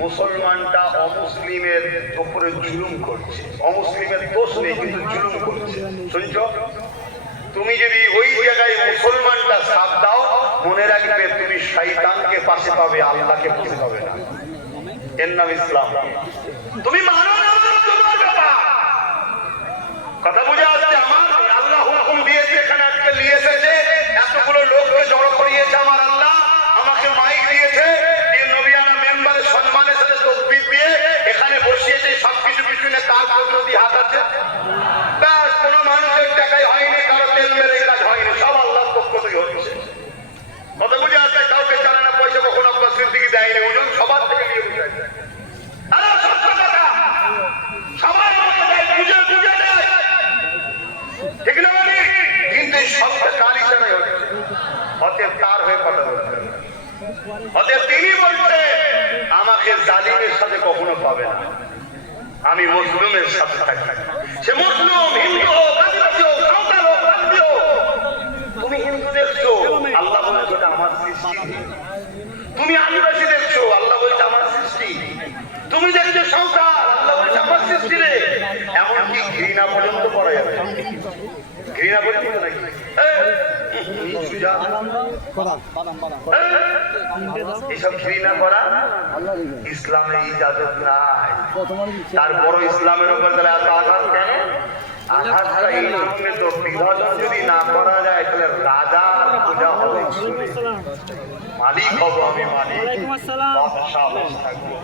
মুসলমানটা অমুসলিমের উপরে জুলুম করছে। অমুসলিমের দোষ নেই, কিন্তু জুলুম করছে। শুনছো? তুমি যদি ওই জায়গায় মুসলমানটা সাথ দাও, মনে রাখবে তুমি শয়তানকে পাশে পাবে, আল্লাহকে পাশে পাবে না। এর নাম ইসলাম। তুমি মানো না তোমার ব্যাপার। কথা বুঝে আসছে আমার? আল্লাহ হুকুম দিয়েছে, এখানে আজকে নিয়ে এসেছে, এতগুলো লোককে জড়ো করিয়েছে আমার আল্লাহ, আমাকে মাইক দিয়েছে, দিয়ে নবিয়ানা মেম্বারের সম্মানের সাথে তকবীর দিয়ে এখানে বসিয়েছে। সবকিছু পিছনে তার প্রতি হাত আছে। ব্যাস, কোনো মানুষের টাকায় হয়নি, কারো তেল মেরে কাজ হয়নি, সব আল্লাহর পক্ষ থেকে হচ্ছে। কথা বুঝে আসছে? কাউকে জানে না পয়সা কখনো আপনার সিদ্দিকি দেয়নি, ওজন সবার থেকে নিয়ে বুঝাইছে। আরে সত্য কথা, সবার মতো দেয়, বুঝে বুঝে দেয়, ঠিক না বলি? কিন্তু এই সবটা কার ইশারায় হচ্ছে। অতএব তার হয়ে কথা বলতে হবে। অতএব তিনি বলছে আমাকে জালিমের সাথে কখনো পাবে না, আমি মুসলিমের সাথে থাকি। সে মুসলিম, হিন্দু হোক, আদিবাসী হোক, সাঁওতাল হোক, রাজবি হোক। তুমি হিন্দু দেখছো, আল্লাহ বলছে ওটা আমার সৃষ্টি। তুমি আদিবাসী দেখছো, আল্লাহ বলছে আমার সৃষ্টি। তুমি দেখছো সাঁওতাল, আল্লাহ বলছে আমার সৃষ্টি রে। এমনকি ঘৃণা পর্যন্ত করা যাবে। ঘৃণা পর্যন্ত নাকি এইসব ঘৃণা করা ইসলামে ইজাজত নাই। তারপরও ইসলামের উপর তাহলে এত আঘাত কেন? আঘাতটা এই জন্য তো, বিভাজন যদি না করা যায় তাহলে রাজার পূজা হবে, মালিক হবো আমি, মালিক বাদশাহ থাকবো।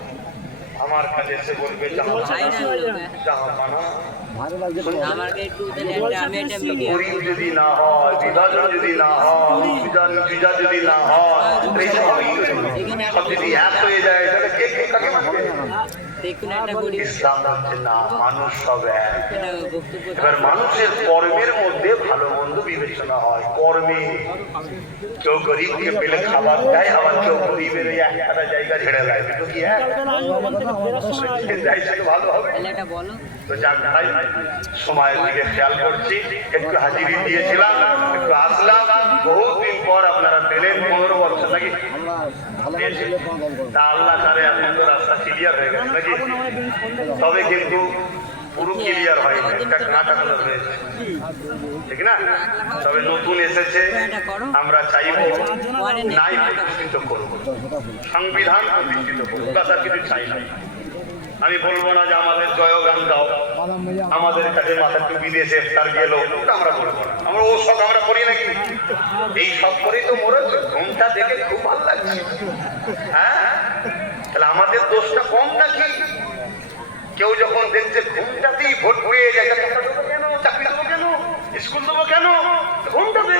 আমার কাছে এসে বলবে গরিব যদি না হয়, বিভাজন যদি না হয়, পূজা যদি না হয়, সব যদি এক হয়ে যায় তাহলে কে কে কাকে মানবে? ইসলাম হচ্ছে না, মানুষ সব এক। এবার মানুষের কর্মের মধ্যে ভালো মন্দ বিবেচনা হয়। কর্মে কেউ গরিবকে পেলে খাবার দেয়, আবার কেউ গরিবের একটা জায়গা ছেড়ে দেয়, কিন্তু কি এক ভালো হবে? তো যাক ভাই, সময়ের দিকে খেয়াল করছি, একটু হাজিরি দিয়েছিলাম, একটু আসলাম। বহুদিন পর আপনারা পেলেন, 15 বছর নাকি? তা আল্লাহ করে এখন তো রাস্তা ক্লিয়ার হয়ে গেছে নাকি? তবে কিন্তু পুরো ক্লিয়ার হয়নি, একটা কাঁটা হয়েছে, ঠিক না? তবে নতুন এসেছে, আমরা চাইব নাই প্রতিষ্ঠিত করব, সংবিধান প্রতিষ্ঠিত করব, তার কিছু চাই না। আমি বলবো না যে আমাদের জয়গান দাও, আমাদের কাছে মাথা টুপি দেশে তার গেল, আমরা বলবো না। আমরা ও সব আমরা করি নাকি? এই সব করেই তো মরেছে। ঘুমটা দেখে খুব ভালো লাগছে। হ্যাঁ, তাহলে আমাদের দোষটা কম নাকি? কেউ যখন দেখছে ঘুমটাতেই ভোট পেয়ে যায়, কেন চাকরি দেবো, কেন স্কুল দেবো, কেন ঘুমটা দে।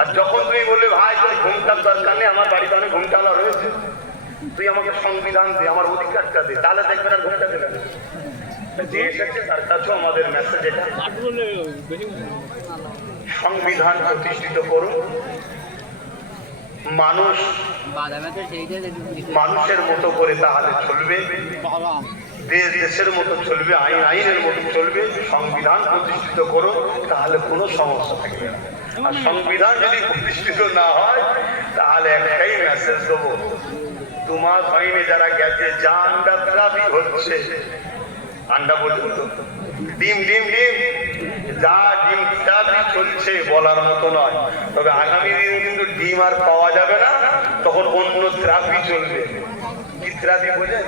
আর যখন তুমি বললে ভাই তোর ঘুমটার দরকার নেই, আমার বাড়িতে অনেক ঘুমটালা রয়েছে, তুই আমাকে সংবিধান দে, আমার অধিকারটা দে, তাহলে দেখবেন আর ঘুমটা দেবে না। যে এসেছে তার কাছেও আমাদের মেসেজ এটা, সংবিধান প্রতিষ্ঠিত করুন। মানুষ মানুষের মতো করে তাহলে চলবে, দেশ দেশের মতো চলবে, আইন আইনের মতো চলবে। সংবিধান প্রতিষ্ঠিত করুন, তাহলে কোনো সমস্যা থাকবে না। আর সংবিধান যদি প্রতিষ্ঠিত না হয়, তাহলে একটাই মেসেজ দেবো, তোমার হয়নি যারা গেছে, যা আন্ডা ট্রাফিক হচ্ছে, আন্ডা বলবো তো, ডিম ডিম ডিম, যা ডিম ট্রাফিক চলছে বলার মতো নয়। তবে আগামী দিন কিন্তু ডিম আর পাওয়া যাবে না, তখন অন্য ট্রাফিক চলবে। কি ট্রাফিক বোঝে?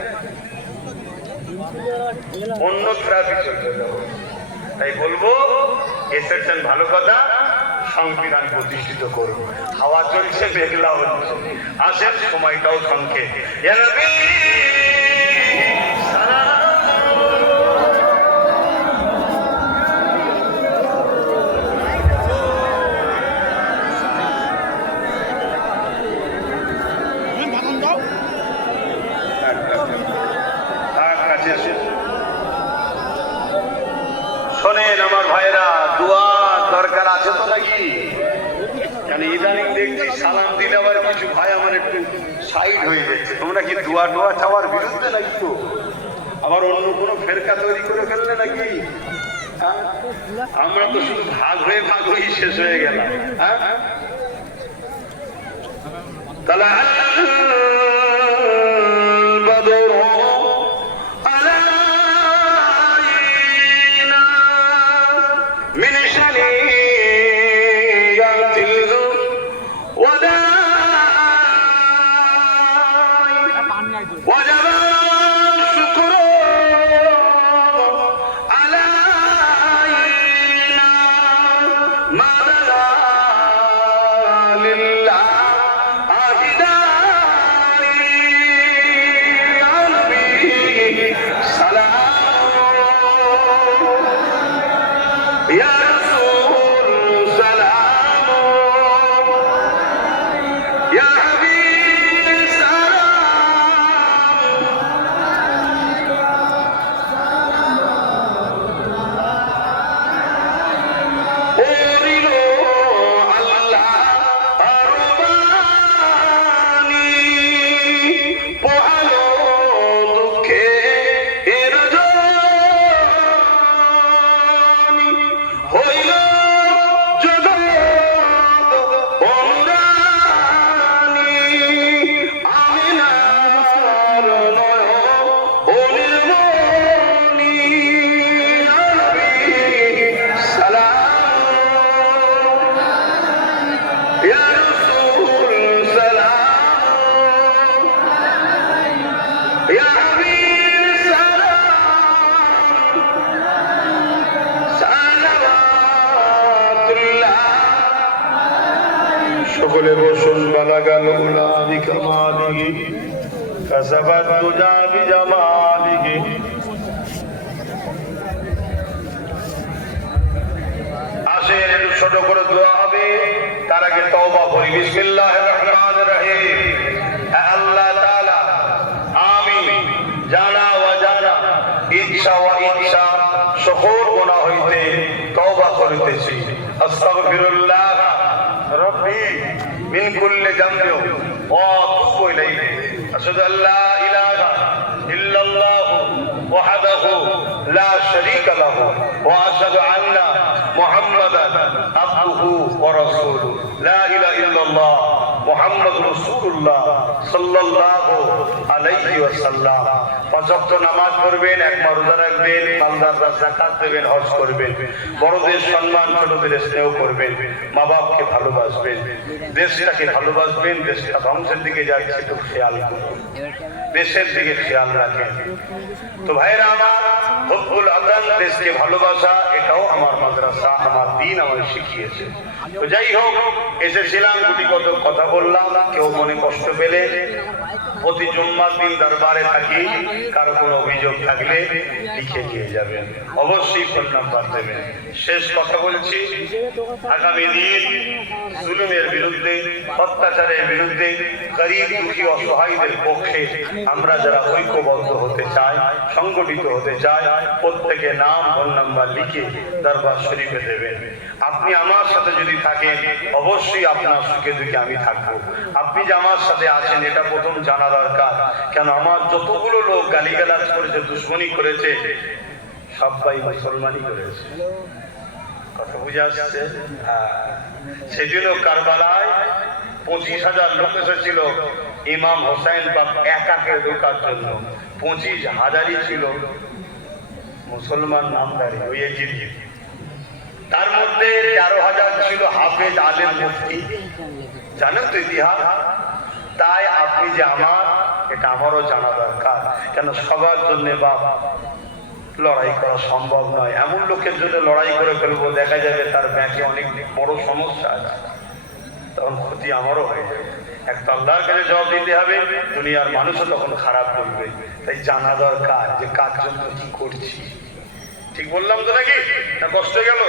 অন্য ট্রাফিক চলবে। তাই বলবো, এসেছেন ভালো কথা, সংবিধান প্রতিষ্ঠিত করুন। হাওয়া চলছে, মেঘলা হচ্ছে, আসেন, সময়টাও সংক্ষেপ। শোনেন আমার ভাইরা, দোয়া দরকার আছে তো নাকি? কারণ ইদানিং দেখছি সালাম দিলে আবার কিছু ভাই আমার একটু সাইড হয়ে যাচ্ছে। তোমরা কি দোয়া টোয়া চাওয়ার বিরুদ্ধে নাকি? তো আবার অন্য কোনো ফেরকা তৈরি করে ফেললে নাকি? আমরা তো শুধু ভাগ হয়ে শেষ হয়ে গেলাম। তাহলে সকলে বসুন। বালাগাল উলাদি কামালিহি কাসাবাত তুজা বিজামালিহি। আসেন একটু ছোট করে দোয়া হবে, তার আগে তওবা করি। বিসমিল্লাহির রহমানির রহিম। আল্লাহ তাআলা আমি জানা ওয়া জানা ইচ্ছা ওয়া ইচ্ছা সকল গুনাহ হইতে তওবা করিতেছি। আস্তাগফিরুল্লাহ ربي من كل ذنب واتوب اليه اشهد ان لا اله الا الله وحده لا شريك له واشهد ان محمدا عبده ورسوله لا اله الا الله محمد رسول الله صلى الله عليه وسلم। পাঁচ ওয়াক্ত নামাজ পড়বেন, একবার রোজা রাখবেন, মালদাররা যাকাত দেবেন, হজ করবেন, বড়দের সম্মান ছোটদের স্নেহ করবেন, মা বাপকে ভালোবাসবেন, দেশটাকে ভালোবাসবেন। দেশটা ধ্বংসের দিকে যাচ্ছে তো খেয়াল করুন, দেশের দিকে খেয়াল রাখেন। তো ভাইরা আমার, হব্বুল আদান দেশকে ভালোবাসা, এটাও আমার মাদ্রাসা, আমার দিন আমায় শিখিয়েছে। তো যাই হোক, এসেছিলাম, গুটি কত কথা বললাম, কেউ মনে কষ্ট পেলে প্রতি জুম্মার দিন দরবারে থাকি, কারো কোনো অভিযোগ থাকলে লিখে দিয়ে যাবেন, অবশ্যই ফোন নাম্বার দেবেন। শেষ কথা বলছি, আগামী দিন জুলুমের বিরুদ্ধে, অত্যাচারের বিরুদ্ধে, গরিব দুঃখী অসহায়দের পক্ষে আমরা যারা ঐক্যবদ্ধ হতে চাই, সংগঠিত হতে চাই, প্রত্যেকে নাম ফোন নাম্বার লিখে দরবার শরীফে দেবেন। আপনি আমার সাথে যদি থাকেন, অবশ্যই আপনার সুখে দুঃখে আমি থাকবো। আপনি যে আমার সাথে আছেন এটা প্রথম জানা দরকার, কেন আমার যতগুলো লোক গালিগালাজ করেছে, দুশ্মনী করেছে, সবাই মুসলমানই করেছে। কথা বুঝে আসছে? সেজন্য কারবালায় 25,000 লোক এসেছিল ইমাম হোসেন বাপ একাকে ঢোকার জন্য। 25,000ই ছিল মুসলমান নামধারী, ওই এজিদ। তার মধ্যে 13,000 ছিল হাফেজ আলেম মুফতি। জানেন তো ইতিহাস? তাই আপনি যে আমার, এটা আমারও জানা দরকার, কেন সবার জন্য বাপ লড়াই করা সম্ভব নয়। এমন লোকের জন্য লড়াই করে ফেলবো, দেখা যাবে তার ব্যাংকে অনেক বড় সমস্যা আছে, তখন ক্ষতি আমারও হয়ে যাবে। একটা আল্লাহর কাছে জবাব দিতে হবে, দুনিয়ার মানুষও তখন খারাপ করবে। তাই জানা দরকার যে কার জন্য কি করছি। ঠিক বললাম তো নাকি? না কষ্ট গেল?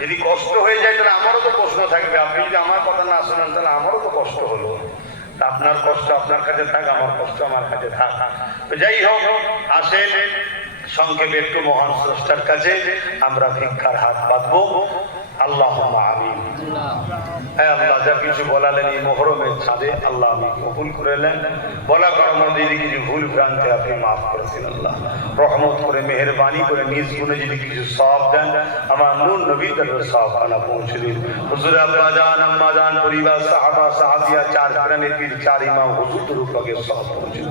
যদি কষ্ট হয়ে যায় তাহলে আমারও তো প্রশ্ন থাকবে। আপনি যদি আমার কথা না শোনেন তাহলে আমারও তো কষ্ট হলো। আপনার কষ্ট আপনার কাছে থাক, আমার কষ্ট আমার কাছে থাক। তো যাই হোক, আসেন সংক্ষেপে একটু মহান স্রষ্টার কাছে আমরা ভিক্ষার হাত বাঁধবো। আল্লাহুম্মা আমিন। হ্যাঁ আল্লাহ, যা কিছু বলালেন এই মুহরমের ছাদে, আল্লাহ আমি কবুল করেলেন। বলা করার মধ্যে যদি কিছু ভুল ভ্রান্তি আপনি মাফ করে দিন। আল্লাহ রহমত করে, মেহেরবানি করে, নিজ গুণে যদি কিছু সওয়াব দেন, আমার নূর নবীদের সওয়াব খানা পৌঁছে দিন। হুজুর আব্বা জান, আম্মা জান, পরিবার, সাহাবা, সাহাবিয়া, চার প্রাণের পীর, চার ইমাম হুজুর রূপকে সওয়াব পৌঁছে দিন।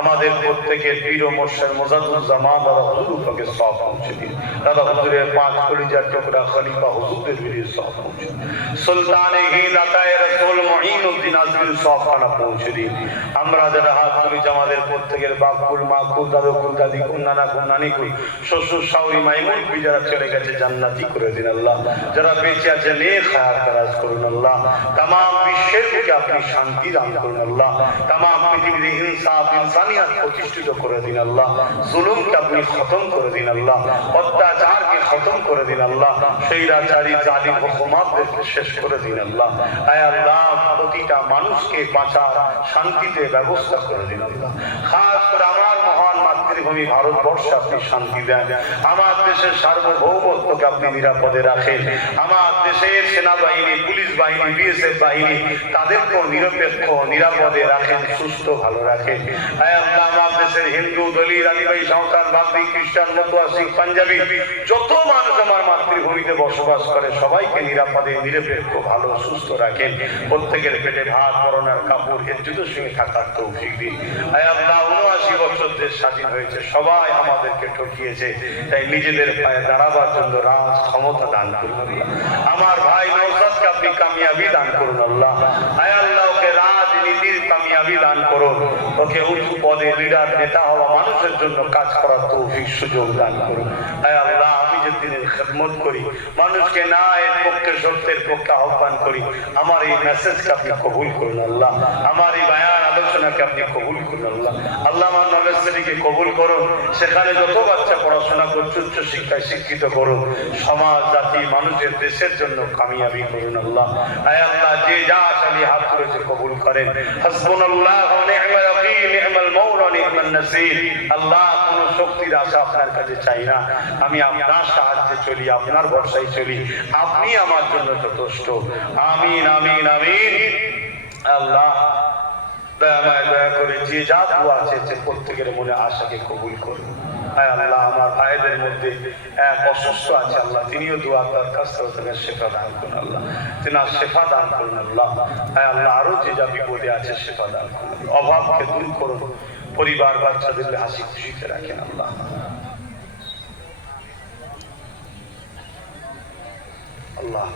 আমাদের প্রত্যেকের পীর ও মুর্শিদ মুজাদ্দুজ্জামান দাদা হুজুর পাকে সওয়াব পৌঁছে দিন। দাদা হুজুরের পাঁচ কলিজার টুকরা খলিফা হুজুরের বিরির সওয়াব পৌঁছে দিন। সুলতানে হিন্দ আতায়ে রাসূল মুঈনুদ্দিন আজমির সওয়াবখানা পৌঁছে দিন। আমরা যারা হাত তুলেছি আমাদের প্রত্যেকের বাপকুল মাকুল দাদুকুল দাদিকুল নানাকুল নানিকুল শ্বশুর শাশুড়ি মাইমুন যারা চলে গেছে জান্নাতি করে দিন আল্লাহ। যারা বেঁচে আছে নেক হায়াত দারাজ করুন আল্লাহ। तमाम বিশ্বের বুকে আপনি শান্তি দান করুন আল্লাহ। तमाम পৃথিবীতে ইনসাফ ইনসানিয়ত প্রতিষ্ঠিত করে দিন আল্লাহ। জুলুমকে আপনি খতম করে দিন আল্লাহ। অত্যাচারকে খতম করে দিন আল্লাহ। স্বৈরাচারী জালিম হুকুমাতদেরকে শেষ করে দিন আল্লাহ। আয় আল্লাহ, প্রতিটা মানুষকে বাঁচার শান্তিতে ব্যবস্থা করে দিন আল্লাহ। খাস করে আমার মহান মাতৃভূমি ভারতবর্ষে আপনি শান্তি দেন। আমার দেশের সার্বভৌমত্বকে আপনি নিরাপদে রাখেন। আমার দেশের সেনাবাহিনী, পুলিশ বাহিনী, বিএসএফ বাহিনী তাদেরকেও নিরপেক্ষ নিরাপদে রাখেন, সুস্থ ভালো রাখেন। আয় আল্লাহ, আমার দেশের হিন্দু, দলিত, আদিবাসী, সাঁওতাল, বাগদি, খ্রিস্টান, মতুয়া, শিখ, পাঞ্জাবি যত মানুষ আমার মাতৃভূমিতে বসবাস করে সবাইকে নিরাপদে নিরপেক্ষ ভালো সুস্থ রাখেন। প্রত্যেকের পেটে ভাত, পরনের কাপড়, ইজ্জতের সঙ্গে থাকার তৌফিক দিন। আয় আল্লাহ, ৭৯ বছর দেশ স্বাধীন হয়েছে, সবাই আমাদেরকে ঠকিয়েছে, তাই নিজেদের পায়ে দাঁড়াবার জন্য রাজ ক্ষমতা দান করুন আল্লাহ। আমার ভাই নওশাদকে আপনি কামিয়াবি দান করুন আল্লাহ। আয় আল্লাহ, ওকে রাজনীতির কামিয়াবি দান করুন, ওকে উঁচু পদে লিডার নেতা হওয়া মানুষের জন্য কাজ করার তৌফিক সুযোগ দান করুন। আয় আল্লাহ, আমি যে দিনের খেদমত করি, মানুষকে না এর পক্ষে সত্যের পক্ষে আহ্বান করি, আমার এই মেসেজকে আপনি কবুল করুন আল্লাহ। আমার এই বায়ান আলোচনাকে আপনি কবুল করুন আল্লাহ। আল্লাহ, আমার নলেজ স্টাডিকে কবুল করুন, সেখানে যত বাচ্চা পড়াশোনা করছে উচ্চ শিক্ষায় শিক্ষিত করুন, সমাজ জাতি মানুষের দেশের জন্য কামিয়াবি করুন আল্লাহ। আয় আল্লাহ, যে যা আসামি হাত তুলেছে কবুল করেন। হাসবুনাল্লাহু ওয়া নি'মাল ওয়াকিল, নি'মাল মাওলা, নি'মান নাসির। আল্লাহ, কোন শক্তির আশা আপনার কাছে চাই না, আমি আপনার সাহায্যে চলি, আপনার ভরসায় চলি, আপনি আমার জন্য যথেষ্ট। আমিন আমিন আমিন। আল্লাহ, দয়া করে যে যা দোয়া চেয়েছে প্রত্যেকের মনে আশাকে কবুল করুন। আয় আল্লাহ, আমার ভাইদের মধ্যে এক অসুস্থ আছে আল্লাহ, তিনিও দোয়া দরখাস্ত করেন, শেফা দান করুন আল্লাহ, তিনার শেফা দান করুন আল্লাহ। আয় আল্লাহ, আরো যে যা বিপদে আছে শেফা দান করুন, অভাবকে দূর করুন, পরিবার বাচ্চাদের হাসি খুশিতে রাখেন আল্লাহ। আল্লাহ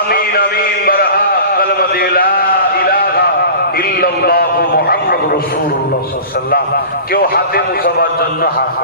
আমিন আমিন। বারাকাত কালিমাত লা ইলাহা ইল্লাল্লাহু মুহাম্মাদুর রাসূলুল্লাহ সাল্লাল্লাহু আলাইহি ওয়াসাল্লাম। কেউ হাতে মুসাবার জন্য হাত